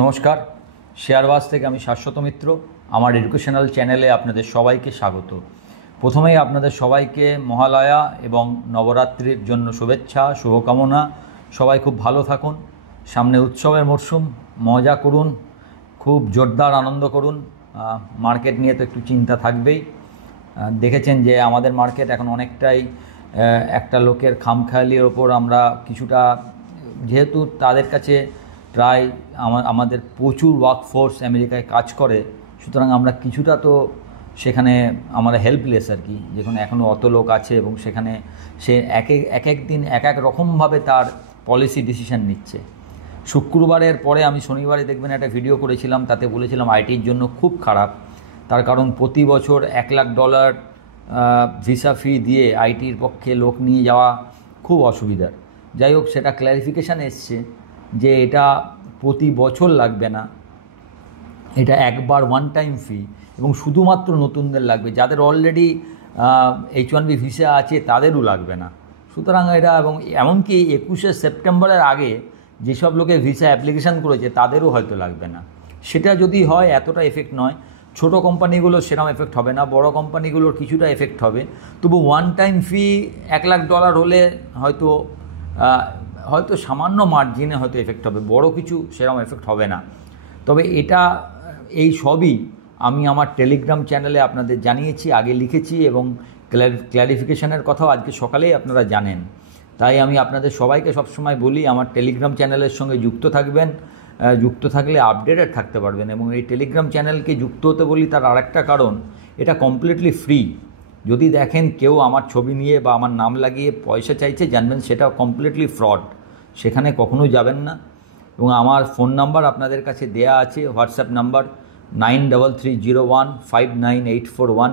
নমস্কার, শেয়ারবাজ থেকে আমি শাশ্বত মিত্র। আমার এডুকেশনাল চ্যানেলে আপনাদের সবাইকে স্বাগত। প্রথমেই আপনাদের সবাইকে মহালয়া এবং নবরাত্রির জন্য শুভেচ্ছা, শুভকামনা। সবাই খুব ভালো থাকুন। সামনে উৎসবের মরশুম, মজা করুন, খুব জোরদার আনন্দ করুন। মার্কেট নিয়ে তো একটু চিন্তা থাকবেই। দেখেছেন যে আমাদের মার্কেট এখন অনেকটাই একটা লোকের খামখেয়ালির ওপর আমরা কিছুটা, যেহেতু তাদের কাছে প্রায় আমাদের প্রচুর ওয়ার্কফোর্স আমেরিকায় কাজ করে, সুতরাং আমরা কিছুটা তো সেখানে আমরা হেল্পলেস আর কি। যেখানে এখনও অত লোক আছে এবং সেখানে সে এক এক দিন এক এক রকমভাবে তার পলিসি ডিসিশন নিচ্ছে। শুক্রবারের পরে আমি শনিবারে দেখবেন একটা ভিডিও করেছিলাম, তাতে বলেছিলাম আইটির জন্য খুব খারাপ। তার কারণ প্রতি বছর $1,00,000 ভিসা ফি দিয়ে আইটির পক্ষে লোক নিয়ে যাওয়া খুব অসুবিধার। যাই হোক, সেটা ক্ল্যারিফিকেশান এসছে যে এটা প্রতি বছর লাগবে না, এটা একবার ওয়ান টাইম ফি এবং শুধুমাত্র নতুনদের লাগবে। যাদের অলরেডি H1B ভিসা আছে তাদেরও লাগবে না। সুতরাং এটা, এবং এমনকি 21শে সেপ্টেম্বরের আগে যেসব লোকে ভিসা অ্যাপ্লিকেশান করেছে তাদেরও হয়তো লাগবে না। সেটা যদি হয় এতটা এফেক্ট নয়। ছোটো কোম্পানিগুলো সেরকম এফেক্ট হবে না, বড় কোম্পানিগুলোর কিছুটা এফেক্ট হবে। তবু ওয়ান টাইম ফি $1,00,000 হলে হয়তো সামান্য মার্জিনে হয়তো এফেক্ট হবে, বড় কিছু সেরকম এফেক্ট হবে না। তবে এই সবই আমি আমার টেলিগ্রাম চ্যানেলে আপনাদের জানিয়েছি, আগে লিখেছি, এবং ক্ল্যারিফিকেশনের কথাও আজকে সকালেই আপনারা জানেন। তাই আমি আপনাদের সবাইকে সবসময় বলি আমার টেলিগ্রাম চ্যানেলের সঙ্গে যুক্ত থাকবেন। যুক্ত থাকলে আপডেটেড থাকতে পারবেন। এবং এই টেলিগ্রাম চ্যানেলকে যুক্ত হতে বলি তার আরেকটা কারণ, এটা কমপ্লিটলি ফ্রি। যদি দেখেন কেউ আমার ছবি নিয়ে বা আমার নাম লাগিয়ে পয়সা চাইছে, জানবেন সেটা কমপ্লিটলি ফ্রড। সেখানে কখনোই যাবেন না। এবং আমার ফোন নাম্বার আপনাদের কাছে দেয়া আছে, হোয়াটসঅ্যাপ নাম্বার 9330159841।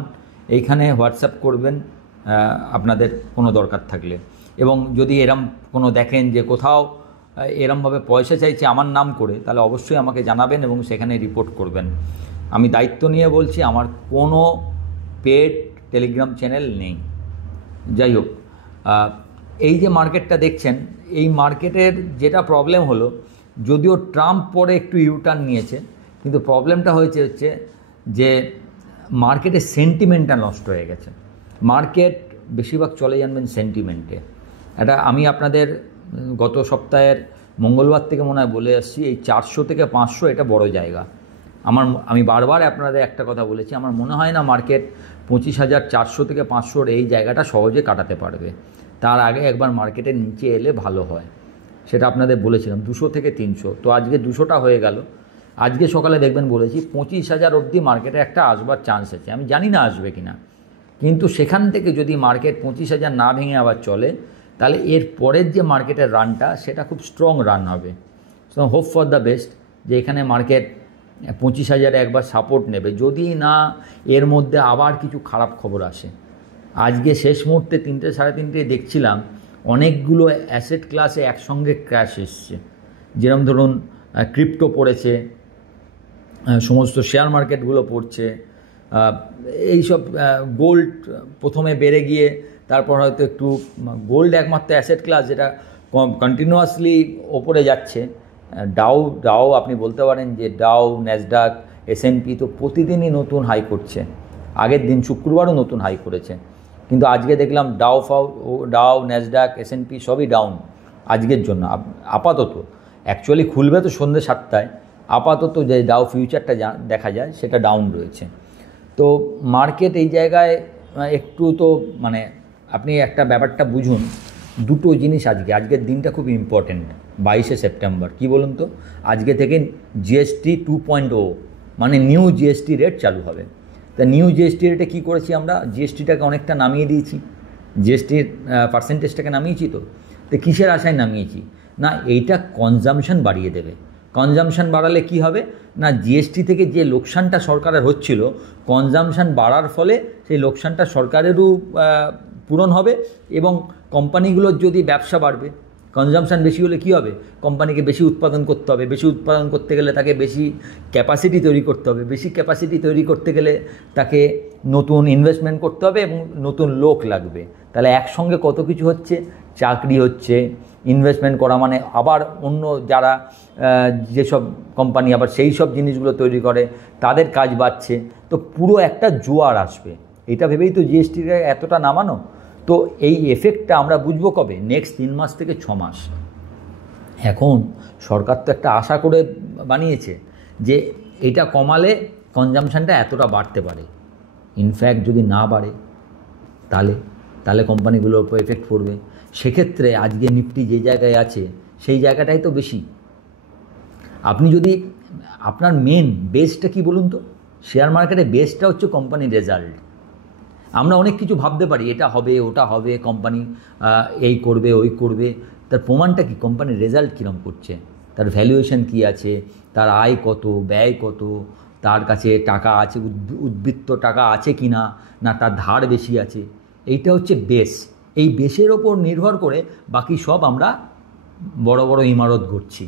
এইখানে হোয়াটসঅ্যাপ করবেন আপনাদের কোনো দরকার থাকলে। এবং যদি এরম কোনো দেখেন যে কোথাও এরমভাবে পয়সা চাইছে আমার নাম করে, তাহলে অবশ্যই আমাকে জানাবেন এবং সেখানে রিপোর্ট করবেন। আমি দায়িত্ব নিয়ে বলছি, আমার কোনো পেড টেলিগ্রাম চ্যানেল নেই। যাই হোক, এই যে মার্কেটটা দেখছেন, এই মার্কেটের যেটা প্রবলেম হলো, যদিও ট্রাম্প পরে একটু ইউটার্ন নিয়েছে, কিন্তু প্রবলেমটা হচ্ছে যে মার্কেটের সেন্টিমেন্টটা নষ্ট হয়ে গেছে। মার্কেট বেশিরভাগ চলে জানবেন সেন্টিমেন্টে। এটা আমি আপনাদের গত সপ্তাহের মঙ্গলবার থেকে মনে হয় বলে আসছি, এই 400 থেকে 500 এটা বড় জায়গা। আমি বারবার আপনাদের একটা কথা বলেছি, আমার মনে হয় না মার্কেট 25,400 থেকে 500 এই জায়গাটা সহজে কাটাতে পারবে। তার আগে একবার মার্কেটের নিচে এলে ভালো হয়, সেটা আপনাদের বলেছিলাম 200 থেকে 300। তো আজকে 200টা হয়ে গেল। আজকে সকালে দেখবেন বলেছি 25,000 অবধি মার্কেটে একটা আসবার চান্স আছে। আমি জানি না আসবে কি না, কিন্তু সেখান থেকে যদি মার্কেট 25,000 না ভেঙে আবার চলে, তাহলে এর পরের যে মার্কেটের রানটা সেটা খুব স্ট্রং রান হবে। So hope for the best যে এখানে মার্কেট 25,000 একবার সাপোর্ট নেবে, যদি না এর মধ্যে আবার কিছু খারাপ খবর আসে। আজকে শেষ মুহূর্তে 3টে সাড়ে 3টে দেখছিলাম অনেকগুলো অ্যাসেট ক্লাসে একসঙ্গে ক্র্যাশ এসছে। যেরকম ধরুন ক্রিপ্টো পড়েছে, সমস্ত শেয়ার মার্কেটগুলো পড়ছে, এইসব গোল্ড প্রথমে বেড়ে গিয়ে তারপর হয়তো একটু, গোল্ড একমাত্র অ্যাসেট ক্লাস যেটা কন্টিনিউয়াসলি ওপরে যাচ্ছে। ডাও আপনি বলতে পারেন যে ডাও, ন্যাসডাক, S&P তো প্রতিদিনই নতুন হাই করছে। আগের দিন শুক্রবারও নতুন হাই করেছে, কিন্তু আজকে দেখলাম ডাও, ন্যাসডাক, S&P সবই ডাউন আজকের জন্য আপাতত। অ্যাকচুয়ালি খুলবে তো সন্ধ্যে 7টায়। আপাতত যে ডাও ফিউচারটা দেখা যায় সেটা ডাউন রয়েছে। তো মার্কেট এই জায়গায় একটু তো মানে আপনি একটা ব্যাপারটা বুঝুন, দুটো জিনিস আজকের দিনটা খুব ইম্পর্টেন্ট। 22শে সেপ্টেম্বর, কী বলুন তো, আজকে থেকে GST 2.0 মানে নিউ GST রেট চালু হবে। তা নিউ GST রেটে কী করেছি আমরা, GSTটাকে অনেকটা নামিয়ে দিয়েছি, GSTর পার্সেন্টেজটাকে নামিয়েছি। তো কিসের আশায় নামিয়েছি না, এইটা কনজামশন বাড়িয়ে দেবে। কনজামশন বাড়ালে কি হবে না, GST থেকে যে লোকসানটা সরকারের হচ্ছিল, কনজামশন বাড়ার ফলে সেই লোকসানটা সরকারেরও পূরণ হবে এবং কোম্পানিগুলোর যদি ব্যবসা বাড়বে, কনজামশন বেশি হলে কী হবে, কোম্পানিকে বেশি উৎপাদন করতে হবে। বেশি উৎপাদন করতে গেলে তাকে বেশি ক্যাপাসিটি তৈরি করতে হবে। বেশি ক্যাপাসিটি তৈরি করতে গেলে তাকে নতুন ইনভেস্টমেন্ট করতে হবে এবং নতুন লোক লাগবে। তাহলে একসঙ্গে কত কিছু হচ্ছে, চাকরি হচ্ছে, ইনভেস্টমেন্ট করা মানে আবার অন্য যারা যেসব কোম্পানি আবার সেই সব জিনিসগুলো তৈরি করে তাদের কাজ বাড়ছে, তো পুরো একটা জোয়ার আসবে। এটা ভেবেই তো জিএসটিকে এতটা নামানো। তো এই এফেক্টটা আমরা বুঝবো কবে? নেক্সট 3 মাস থেকে 6 মাস। এখন সরকার তো একটা আশা করে বানিয়েছে যে এটা কমালে কনজামশানটা এতটা বাড়তে পারে। ইনফ্যাক্ট যদি না বাড়ে তাহলে কোম্পানিগুলোর উপর এফেক্ট পড়বে। সেক্ষেত্রে আজকে নিফটি যে জায়গায় আছে সেই জায়গাটাই তো বেশি। আপনি যদি আপনার মেন বেসটা কি বলুন তো, শেয়ার মার্কেটে বেসটা হচ্ছে কোম্পানির রেজাল্ট। আমরা অনেক কিছু ভাবতে পারি, এটা হবে ওটা হবে, কোম্পানি এই করবে ওই করবে, তার প্রমাণটা কি? কোম্পানির রেজাল্ট কীরকম করছে, তার ভ্যালুয়েশন কী আছে, তার আয় কত, ব্যয় কত, তার কাছে টাকা আছে, উদ্বৃত্ত টাকা আছে কি না, না তার ধার বেশি আছে। এইটা হচ্ছে বেস। এই বেসের ওপর নির্ভর করে বাকি সব আমরা বড় বড় ইমারত গড়ছি।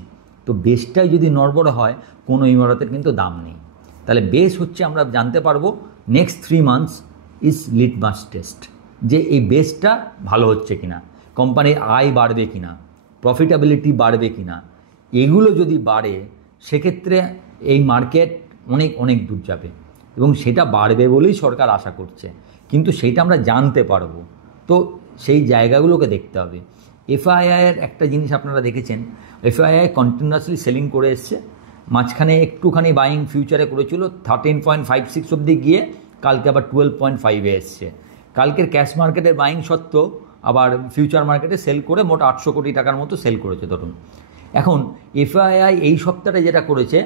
তো বেসটাই যদি নড়বড় হয়, কোনো ইমারতের কিন্তু দাম নেই। তাহলে বেস হচ্ছে আমরা জানতে পারবো next 3 months is litmus test, যে এই বেসটা ভালো হচ্ছে কিনা, কোম্পানির আয় বাড়বে কিনা, প্রফিটেবিলিটি বাড়বে কিনা। এগুলো যদি বাড়ে সেক্ষেত্রে এই মার্কেট অনেক অনেক দূর যাবে, এবং সেটা বাড়বে বলেই সরকার আশা করছে। কিন্তু সেইটা আমরা জানতে পারবো, তো সেই জায়গাগুলোকে দেখতে হবে। এফআইআইয়ের একটা জিনিস আপনারা দেখেছেন, এফআইআই কন্টিনিউয়াসলি সেলিং করে এসছে। মাঝখানে একটুখানি বাইং ফিউচারে করেছিল 13.56 অবধি গিয়ে কালকে আবার 12.5-এ এসছে। কালকের ক্যাশ মার্কেটের বাইং সত্ত্বেও আবার ফিউচার মার্কেটে সেল করে মোট 800 কোটি টাকার মতো সেল করেছে ধরুন। এখন এফআইআই এই সপ্তাহে যেটা করেছে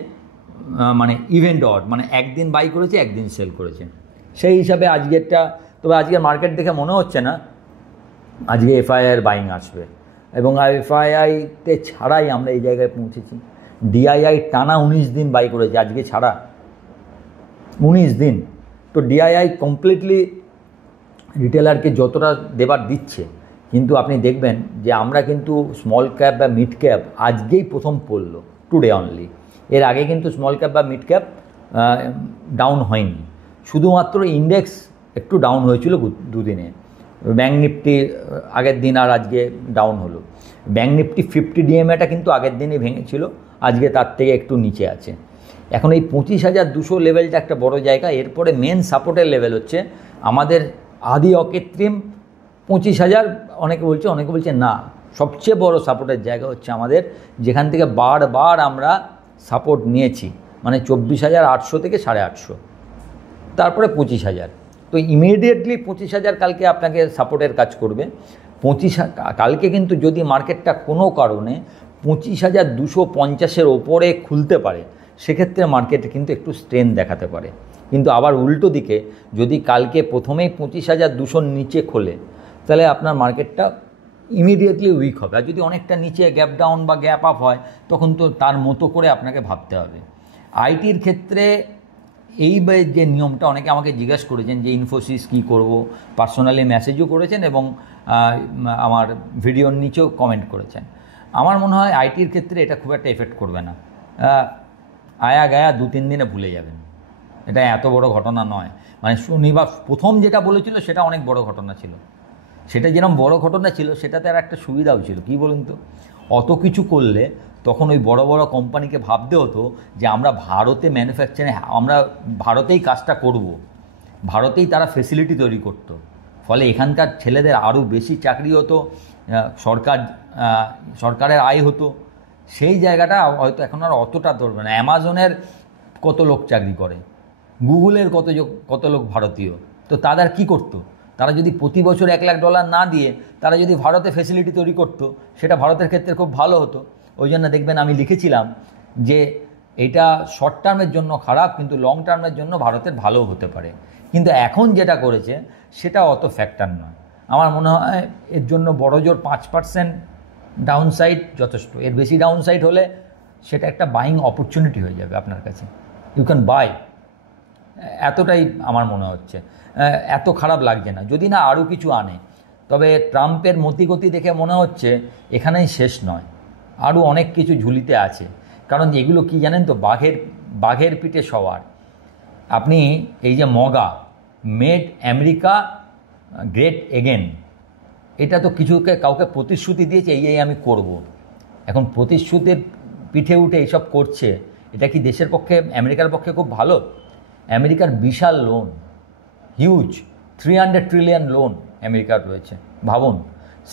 মানে ইভেন্ট অড, মানে একদিন বাই করেছে একদিন সেল করেছে, সেই হিসাবে আজকেরটা, তবে আজকের মার্কেট দেখে মনে হচ্ছে না আজকে এফআইআইয়ের বাইং আসবে। এবং এফআইআইতে ছাড়াই আমরা এই জায়গায় পৌঁছেছি। ডিআইআই টানা 19 দিন বাই করেছে, আজকে ছাড়া 19 দিন। তো ডিআইআই কমপ্লিটলি রিটেলারকে যতটা দেবার দিচ্ছে, কিন্তু আপনি দেখবেন যে আমরা কিন্তু স্মল ক্যাপ বা মিড ক্যাপ আজকেই প্রথম পড়লো, টুডে অনলি। এর আগে কিন্তু স্মল ক্যাপ বা মিড ক্যাপ ডাউন হয়নি, শুধুমাত্র ইন্ডেক্স একটু ডাউন হয়েছিল দুদিনে। ব্যাঙ্ক নিফটি আগের দিন আর আজকে ডাউন হলো। ব্যাঙ্ক নিফটি 50 ডিএমএটা কিন্তু আগের দিনই ভেঙেছিল, আজকে তার থেকে একটু নিচে আছে। এখন এই 25,200 লেভেলটা একটা বড় জায়গা। এরপরে মেন সাপোর্টের লেভেল হচ্ছে আমাদের আদি অকৃত্রিম 25,000, অনেকে বলছে না, সবচেয়ে বড় সাপোর্টের জায়গা হচ্ছে আমাদের, যেখান থেকে বারবার আমরা সাপোর্ট নিয়েছি, মানে 24,800 থেকে 850, তারপরে 25,000। তো ইমিডিয়েটলি 25,000 কালকে আপনাকে সাপোর্টের কাজ করবে। কালকে কিন্তু যদি মার্কেটটা কোনো কারণে 25,250-এর ওপরে খুলতে পারে, সেক্ষেত্রে মার্কেটে কিন্তু একটু স্ট্রেন দেখাতে পারে। কিন্তু আবার উল্টো দিকে যদি কালকে প্রথমেই 25,200 নিচে খোলে, তাহলে আপনার মার্কেটটা ইমিডিয়েটলি উইক হবে। আর যদি অনেকটা নিচে গ্যাপ ডাউন বা গ্যাপ আপ হয়, তখন তো তার মতো করে আপনাকে ভাবতে হবে। আইটির ক্ষেত্রে এই যে নিয়মটা, অনেকে আমাকে জিজ্ঞেস করেছেন যে ইনফোসিস কী করব, পার্সোনালি মেসেজও করেছেন এবং আমার ভিডিওর নিচেও কমেন্ট করেছেন। আমার মনে হয় আইটির ক্ষেত্রে এটা খুব একটা এফেক্ট করবে না। আয়া গায়া 2-3 দিনে ভুলে যাবেন, এটা এত বড় ঘটনা নয়। মানে শনিবার প্রথম যেটা বলেছিল সেটা অনেক বড় ঘটনা ছিল, সেটা যেরকম বড় ঘটনা ছিল সেটাতে আর একটা সুবিধাও ছিল, কি বলুন তো, অত কিছু করলে তখন ওই বড় বড় কোম্পানিকে ভাবতে হতো যে আমরা ভারতে ম্যানুফ্যাকচারিং, আমরা ভারতেই কাজটা করব, ভারতেই তারা ফেসিলিটি তৈরি করত, ফলে এখানকার ছেলেদের আরও বেশি চাকরি হতো, সরকারের আয় হতো। সেই জায়গাটা হয়তো এখন আর অতটা ধরবে না। অ্যামাজনের কত লোক চাকরি করে, গুগলের কত লোক ভারতীয়, তো তাদের কি করতো? তারা যদি প্রতি বছর $1,00,000 না দিয়ে তারা যদি ভারতে ফেসিলিটি তৈরি করতো, সেটা ভারতের ক্ষেত্রে খুব ভালো হতো। ওই জন্য দেখবেন আমি লিখেছিলাম যে এটা শর্ট টার্মের জন্য খারাপ, কিন্তু লং টার্মের জন্য ভারতের ভালোও হতে পারে। কিন্তু এখন যেটা করেছে সেটা অত ফ্যাক্টর নয়। আমার মনে হয় এর জন্য বড় জোর 5% ডাউনসাইড যথেষ্ট। এর বেশি ডাউনসাইড হলে সেটা একটা বাইং অপরচুনিটি হয়ে যাবে আপনার কাছে, ইউ ক্যান বাই। এতটাই আমার মনে হচ্ছে, এত খারাপ লাগছে না, যদি না আরও কিছু আনে। তবে ট্রাম্পের মতিগতি দেখে মনে হচ্ছে এখানেই শেষ নয়, আরও অনেক কিছু ঝুলিতে আছে। কারণ এগুলো কি জানেন তো, বাঘের পিঠে সওয়ার। আপনি এই যে মগা, মেড আমেরিকা গ্রেট এগেন, এটা তো কাউকে প্রতিশ্রুতি দিয়েছে এই আমি করব। এখন প্রতিশ্রুতির পিঠে উঠে এইসব করছে, এটা কি দেশের পক্ষে, আমেরিকার পক্ষে খুব ভালো? আমেরিকার বিশাল লোন, হিউজ 300 ট্রিলিয়ন লোন আমেরিকার রয়েছে। ভাবুন,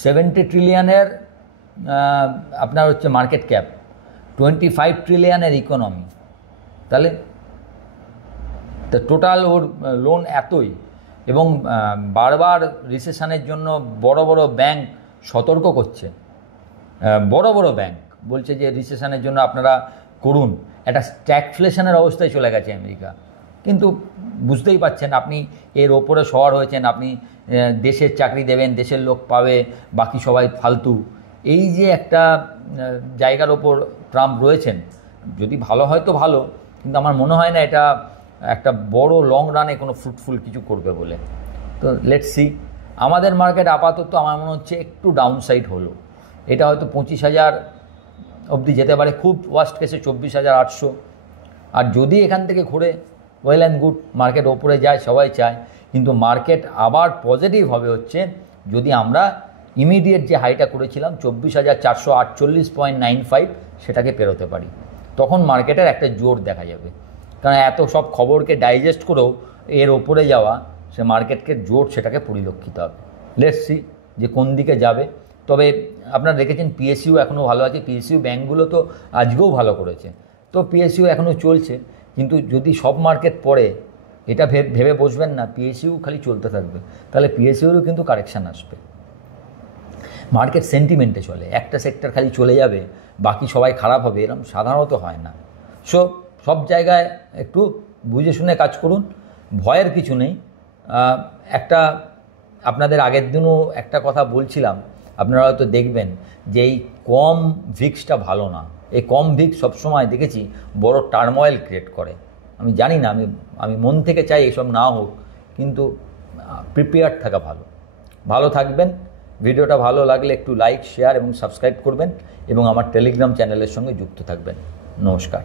70 ট্রিলিয়নের আপনার হচ্ছে মার্কেট ক্যাপ, 25 ট্রিলিয়নের ইকোনমি, তাহলে তো টোটাল ওর লোন এতই। এবং বারবার রিসেশনের জন্য বড় বড় ব্যাংক সতর্ক করছে, বড় বড় ব্যাংক বলছে যে রিসেশনের জন্য আপনারা করুন। একটা স্ট্যাগফ্লেশনের অবস্থায় চলে গেছে আমেরিকা। কিন্তু বুঝতেই পারছেন, আপনি এর ওপরে সওয়ার হয়েছেন, আপনি দেশের চাকরি দেবেন, দেশের লোক পাবে, বাকি সবাই ফালতু, এই যে একটা জায়গার ওপর ট্রাম্প রয়েছেন। যদি ভালো হয় তো ভালো, কিন্তু আমার মনে হয় না এটা একটা বড় লং রানে কোনো ফ্রুটফুল কিছু করবে বলে। তো লেটস সি। আমাদের মার্কেট আপাতত আমার মনে হচ্ছে একটু ডাউনসাইড হলো, এটা হয়তো 25,000 অবধি যেতে পারে, খুব ওয়ার্স্ট কেসে 24,800। আর যদি এখান থেকে ঘুরে ওয়েল অ্যান্ড গুড, মার্কেট ওপরে যায়, সবাই চায়। কিন্তু মার্কেট আবার পজিটিভ হবে হচ্ছে যদি আমরা ইমিডিয়েট যে হাইটা করেছিলাম 24,448.95 সেটাকে পেরোতে পারি, তখন মার্কেটের একটা জোর দেখা যাবে। কারণ এত সব খবরকে ডাইজেস্ট করেও এর ওপরে যাওয়া, সে মার্কেটকে জোর সেটাকে পরিলক্ষিত হবে। লেটস সি যে কোন দিকে যাবে। তবে আপনারা দেখেছেন পিএসইউ এখনও ভালো আছে, পিএসইউ ব্যাঙ্কগুলো তো আজকেও ভালো করেছে, তো পিএসইউ এখনও চলছে। কিন্তু যদি সব মার্কেট পড়ে, এটা ভেবে বসবেন না পিএসইউ খালি চলতে থাকবে, তাহলে পিএসইউরও কিন্তু কারেকশান আসবে। মার্কেট সেন্টিমেন্টে চলে, একটা সেক্টর খালি চলে যাবে, বাকি সবাই খারাপ হবে, এরকম সাধারণত হয় না। সব জায়গায় একটু বুঝে শুনে কাজ করুন, ভয়ের কিছু নেই। একটা আপনাদের আগের দিনও একটা কথা বলছিলাম, আপনারা হয়তো দেখবেন যে এই কম ভিক্সটা ভালো না। এই কম ভিক্স সবসময় দেখেছি বড় টার্ময়েল ক্রিয়েট করে। আমি জানি না, আমি মন থেকে চাই এইসব না হোক, কিন্তু প্রিপেয়ার্ড থাকা ভালো থাকবেন। ভিডিওটা ভালো লাগলে একটু লাইক, শেয়ার এবং সাবস্ক্রাইব করবেন এবং আমার টেলিগ্রাম চ্যানেলের সঙ্গে যুক্ত থাকবেন। নমস্কার।